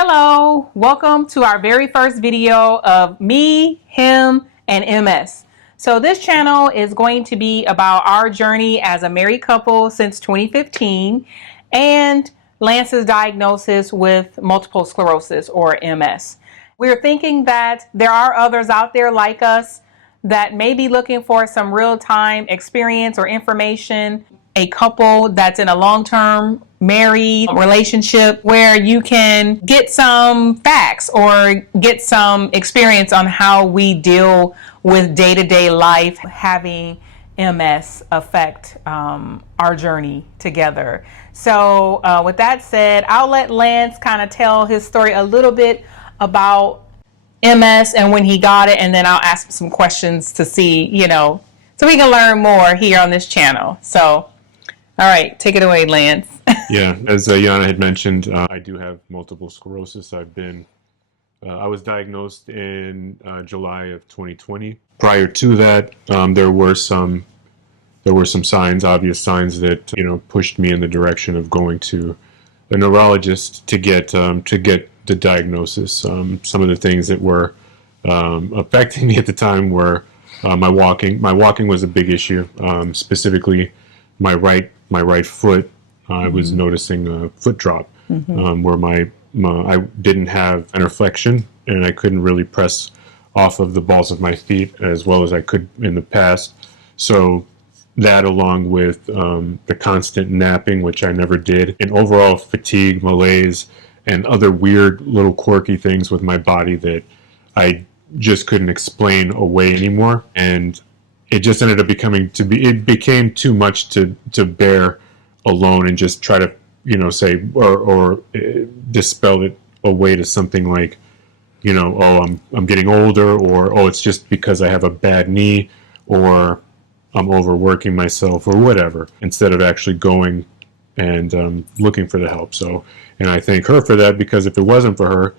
Hello, welcome to our very first video of me, him, and MS. So this channel is going to be about our journey as a married couple since 2015 and Lance's diagnosis with multiple sclerosis or MS. We're thinking that there are others out there like us that may be looking for some real-time experience or information, a couple that's in a long-term married relationship where you can get some facts or get some experience on how we deal with day-to-day life having MS affect our journey together. So with that said, I'll let Lance kind of tell his story a little bit about MS and when he got it, and then I'll ask some questions to see, so we can learn more here on this channel. So, all right, take it away, Lance. Yeah, as Yana had mentioned, I do have multiple sclerosis. I was diagnosed in July of 2020. Prior to that, there were some signs, obvious signs that pushed me in the direction of going to a neurologist to get the diagnosis. Some of the things that were affecting me at the time were my walking. My walking was a big issue, specifically my right foot. I was noticing a foot drop where I didn't have interflexion and I couldn't really press off of the balls of my feet as well as I could in the past. So that, along with the constant napping, which I never did, and overall fatigue, malaise, and other weird little quirky things with my body that I just couldn't explain away anymore. And it just ended up it became too much to bear alone and just try to, say or dispel it away to something like, oh, I'm getting older, or oh, it's just because I have a bad knee, or I'm overworking myself, or whatever, instead of actually going and looking for the help. So, and I thank her for that, because if it wasn't for her,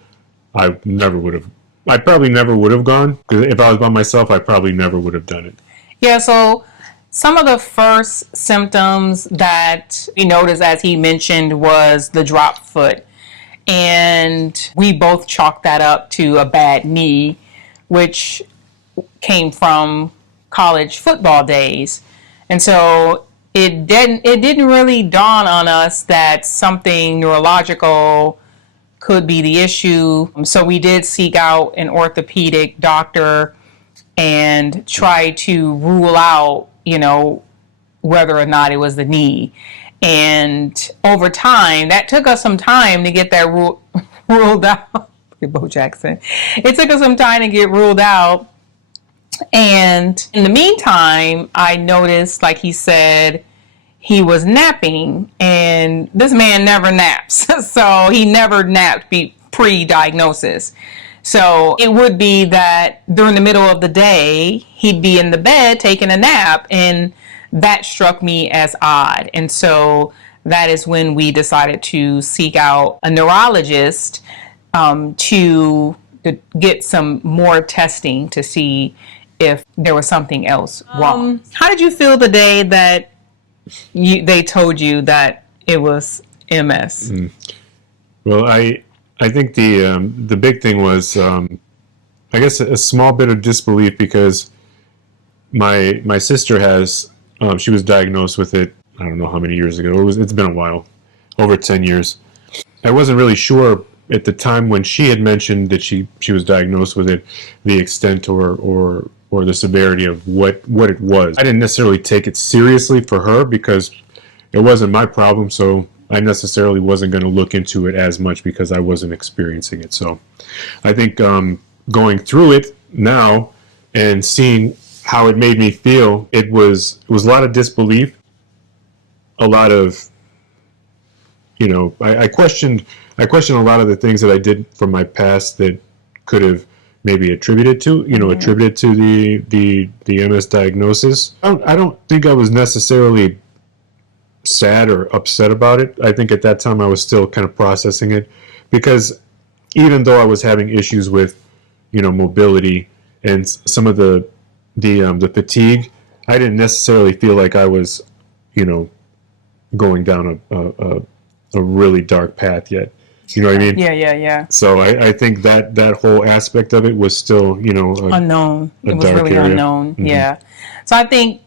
I probably never would have gone. Because if I was by myself, I probably never would have done it. Yeah, so some of the first symptoms that we noticed, as he mentioned, was the drop foot. And we both chalked that up to a bad knee, which came from college football days. And so it didn't really dawn on us that something neurological could be the issue. So we did seek out an orthopedic doctor and try to rule out, whether or not it was the knee. And over time, that took us some time to get that ruled out. Bo Jackson. It took us some time to get ruled out. And in the meantime, I noticed, like he said, he was napping, and this man never naps. So he never napped pre-diagnosis. So it would be that during the middle of the day, he'd be in the bed taking a nap, and that struck me as odd. And so that is when we decided to seek out a neurologist to get some more testing to see if there was something else wrong. How did you feel the day that they told you that it was MS? Well, I think the big thing was, I guess, a small bit of disbelief, because my sister has, she was diagnosed with it, I don't know how many years ago. It's been a while, over 10 years. I wasn't really sure at the time when she had mentioned that she was diagnosed with it, the extent or the severity of what it was. I didn't necessarily take it seriously for her because it wasn't my problem, so I necessarily wasn't going to look into it as much because I wasn't experiencing it. So I think going through it now and seeing how it made me feel, it was a lot of disbelief, a lot of, I questioned a lot of the things that I did from my past that could have maybe attributed to the MS diagnosis. I don't think I was necessarily sad or upset about it. I think at that time I was still kind of processing it, because even though I was having issues with, mobility and some of the fatigue, I didn't necessarily feel like I was, going down a really dark path yet. You know what I mean? Yeah. So I think that whole aspect of it was still, Unknown. a It was dark really area. unknown. Yeah. So I think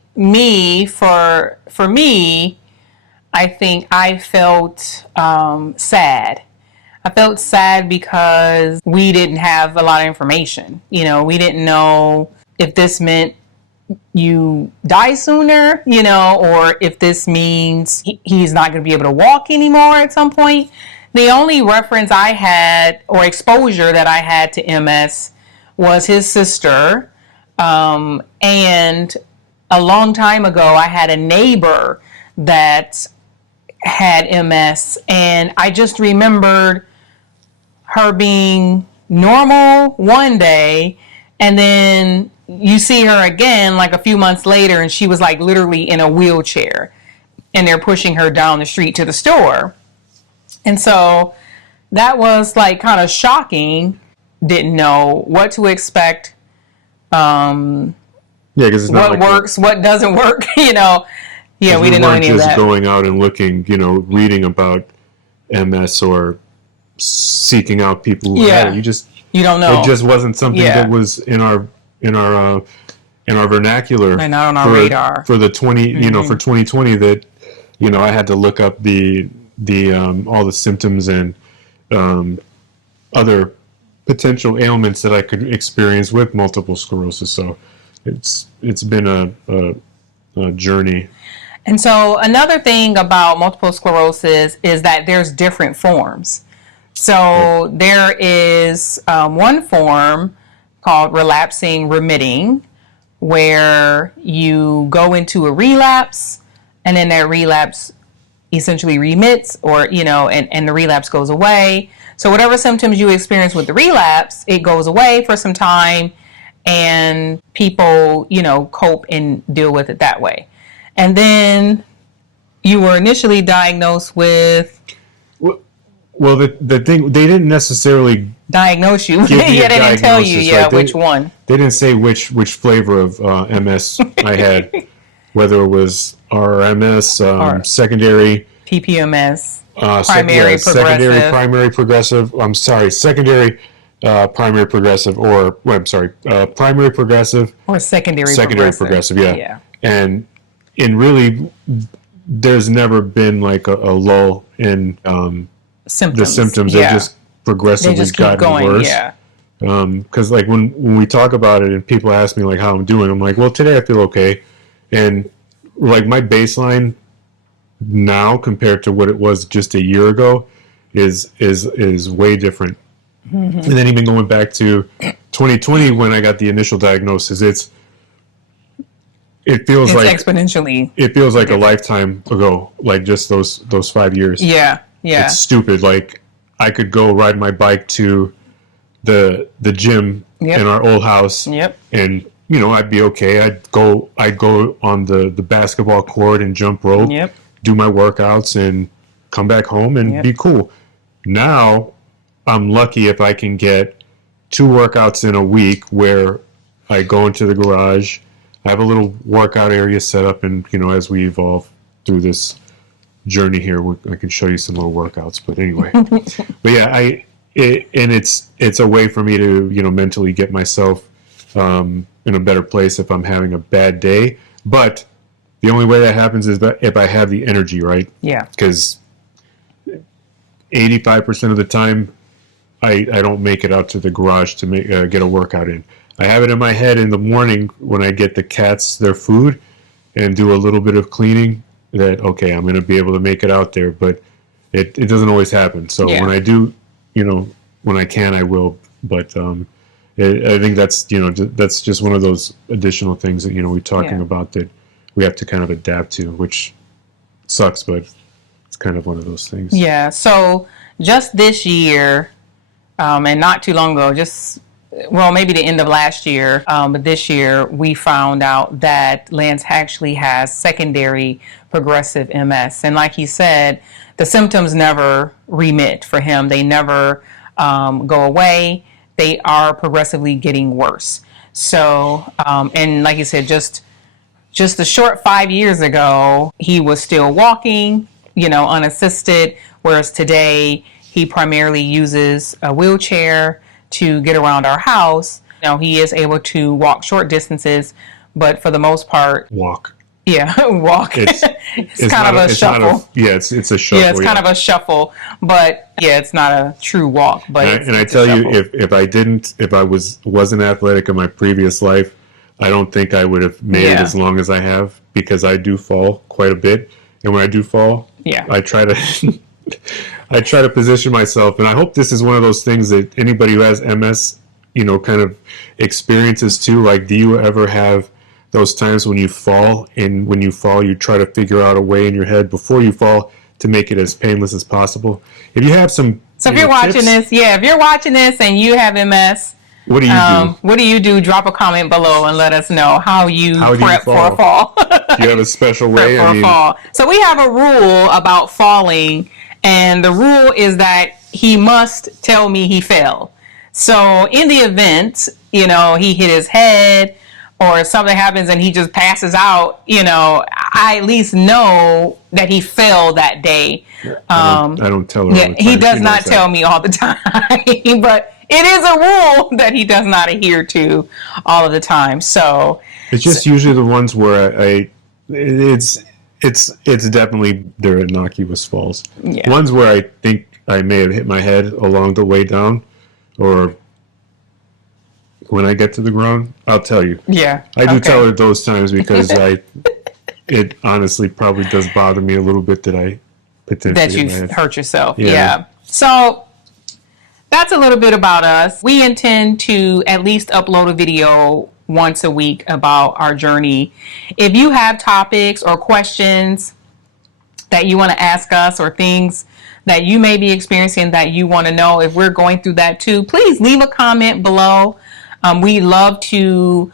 for me, I think I felt sad. I felt sad because we didn't have a lot of information. We didn't know if this meant you die sooner, or if this means he's not going to be able to walk anymore at some point. The only reference I had or exposure that I had to MS was his sister. And a long time ago, I had a neighbor that had MS, and I just remembered her being normal one day, and then you see her again like a few months later, and she was like literally in a wheelchair, and they're pushing her down the street to the store. And so that was like kind of shocking. Didn't know what to expect. Yeah, because it's not What like works, what doesn't work, Yeah, we didn't know any of just that. going out and looking, reading about MS or seeking out people who had it. You don't know. It just wasn't something that was in our vernacular And not on our radar for the 20 for 2020 that I had to look up the all the symptoms and other potential ailments that I could experience with multiple sclerosis. So it's been a journey. And so another thing about multiple sclerosis is that there's different forms. So there is one form called relapsing remitting, where you go into a relapse, and then that relapse essentially remits, or and the relapse goes away. So whatever symptoms you experience with the relapse, it goes away for some time, and people cope and deal with it that way. And then you were initially diagnosed with. Well, the thing, they didn't necessarily diagnose you. They didn't tell you, right? Which one. They didn't say which flavor of MS I had, whether it was RMS, secondary PPMS, primary progressive. Secondary primary progressive. I'm sorry, secondary primary progressive, or primary progressive or secondary progressive. Yeah. And really, there's never been like a lull in symptoms. The symptoms. They just progressively gotten going, worse. Yeah. Because like when we talk about it and people ask me like how I'm doing, I'm like, well, today I feel okay, and like my baseline now compared to what it was just a year ago is way different. Mm-hmm. And then even going back to 2020 when I got the initial diagnosis, it feels like exponentially. It feels like different. A lifetime ago, like just those 5 years. Yeah. It's stupid. Like I could go ride my bike to the gym in our old house, and I'd be okay. I'd go on the basketball court and jump rope, do my workouts, and come back home and be cool. Now I'm lucky if I can get 2 workouts in a week where I go into the garage. I have a little workout area set up, and as we evolve through this journey here, I can show you some little workouts. But anyway, but yeah, it's a way for me to mentally get myself in a better place if I'm having a bad day. But the only way that happens is that if I have the energy, right? Yeah. Because 85% of the time, I don't make it out to the garage to get a workout in. I have it in my head in the morning when I get the cats their food and do a little bit of cleaning that, okay, I'm going to be able to make it out there, but it doesn't always happen. So when I do, when I can, I will. But I think that's just one of those additional things that, we're talking about that we have to kind of adapt to, which sucks, but it's kind of one of those things. Yeah. So just this year, and not too long ago, maybe the end of last year, but this year we found out that Lance actually has secondary progressive MS. And like he said, the symptoms never remit for him. They never go away. They are progressively getting worse. So, and like you said, just a short 5 years ago, he was still walking, unassisted, whereas today He primarily uses a wheelchair to get around our house. He is able to walk short distances, but for the most part, walk. Yeah, walk. It's kind of a shuffle. It's a shuffle. Yeah, it's kind of a shuffle, but yeah, it's not a true walk. But I tell you, if I wasn't athletic in my previous life, I don't think I would have made it as long as I have, because I do fall quite a bit, and when I do fall, I try to I try to position myself, and I hope this is one of those things that anybody who has MS, kind of experiences too. Like, do you ever have those times when you fall, and when you fall, you try to figure out a way in your head before you fall to make it as painless as possible? If you have some, if you're watching this and you have MS, what do you do? What do you do? Drop a comment below and let us know how you prep for a fall. Do you have a special way? For a fall. So we have a rule about falling, and the rule is that he must tell me he fell. So in the event, he hit his head, or something happens and he just passes out, I at least know that he fell that day. I don't tell her all the time. He does not tell me all the time, but it is a rule that he does not adhere to all of the time. So it's just usually the ones where it's definitely, they're innocuous falls. Yeah. Ones where I think I may have hit my head along the way down, or when I get to the ground, I'll tell you. Yeah. I do tell her those times, because it honestly probably does bother me a little bit that I potentially hurt yourself. Yeah. So that's a little bit about us. We intend to at least upload a video once a week about our journey. If you have topics or questions that you want to ask us, or things that you may be experiencing that you want to know if we're going through that too, please leave a comment below. We love to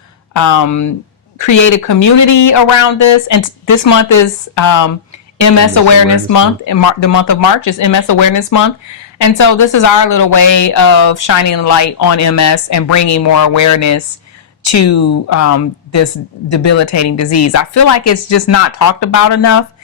create a community around this, and this month is MS Awareness Month. The month of March is MS Awareness Month, and so this is our little way of shining a light on MS and bringing more awareness to this debilitating disease. I feel like it's just not talked about enough.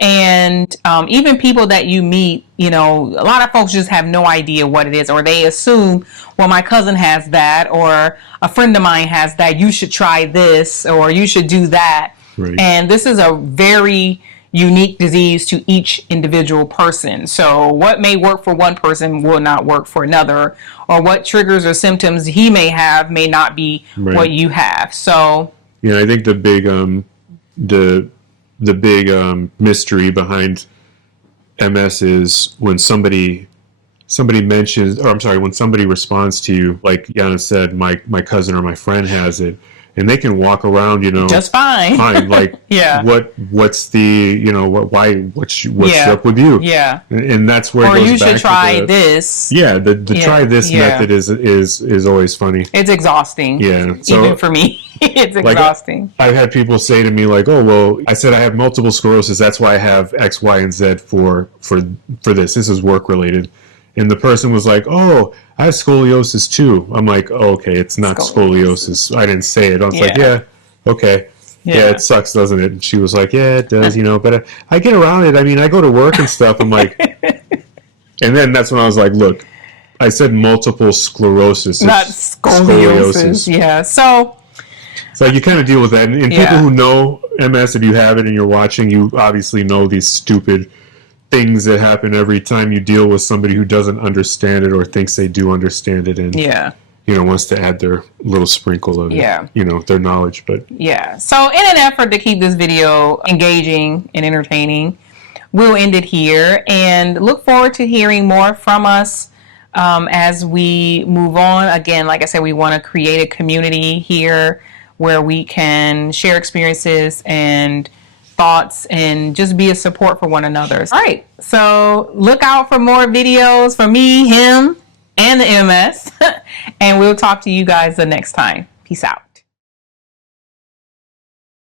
And even people that you meet, a lot of folks just have no idea what it is, or they assume, well, my cousin has that, or a friend of mine has that, you should try this, or you should do that. Right. And this is a very unique disease to each individual person. So what may work for one person will not work for another, or what triggers or symptoms he may have may not be what you have. So I think the big mystery behind MS is when somebody mentions, when somebody responds to you, like Yana said, my cousin or my friend has it, and they can walk around, just fine. Like, what's the, what's up with you? Yeah. And that's where, or it goes you should back try to this. Yeah. The try this method is always funny. It's exhausting. Yeah. So, even for me, it's exhausting. I've had people say to me, like, oh, well, I said I have multiple sclerosis. That's why I have X, Y, and Z for this. This is work related. And the person was like, oh, I have scoliosis too. I'm like, oh, okay, it's not scoliosis. I didn't say it. I was like, yeah, okay. Yeah, it sucks, doesn't it? And she was like, yeah, it does, but I get around it. I mean, I go to work and stuff. I'm like, and then that's when I was like, look, I said multiple sclerosis. Not scoliosis. Yeah, so you kind of deal with that. And people who know MS, if you have it and you're watching, you obviously know these stupid things that happen every time you deal with somebody who doesn't understand it or thinks they do understand it, and wants to add their little sprinkle of their knowledge. But so in an effort to keep this video engaging and entertaining, we'll end it here and look forward to hearing more from us as we move on. Again, like I said, we want to create a community here where we can share experiences and thoughts and just be a support for one another. All right, so look out for more videos from me, him, and the MS, and we'll talk to you guys the next time. Peace out.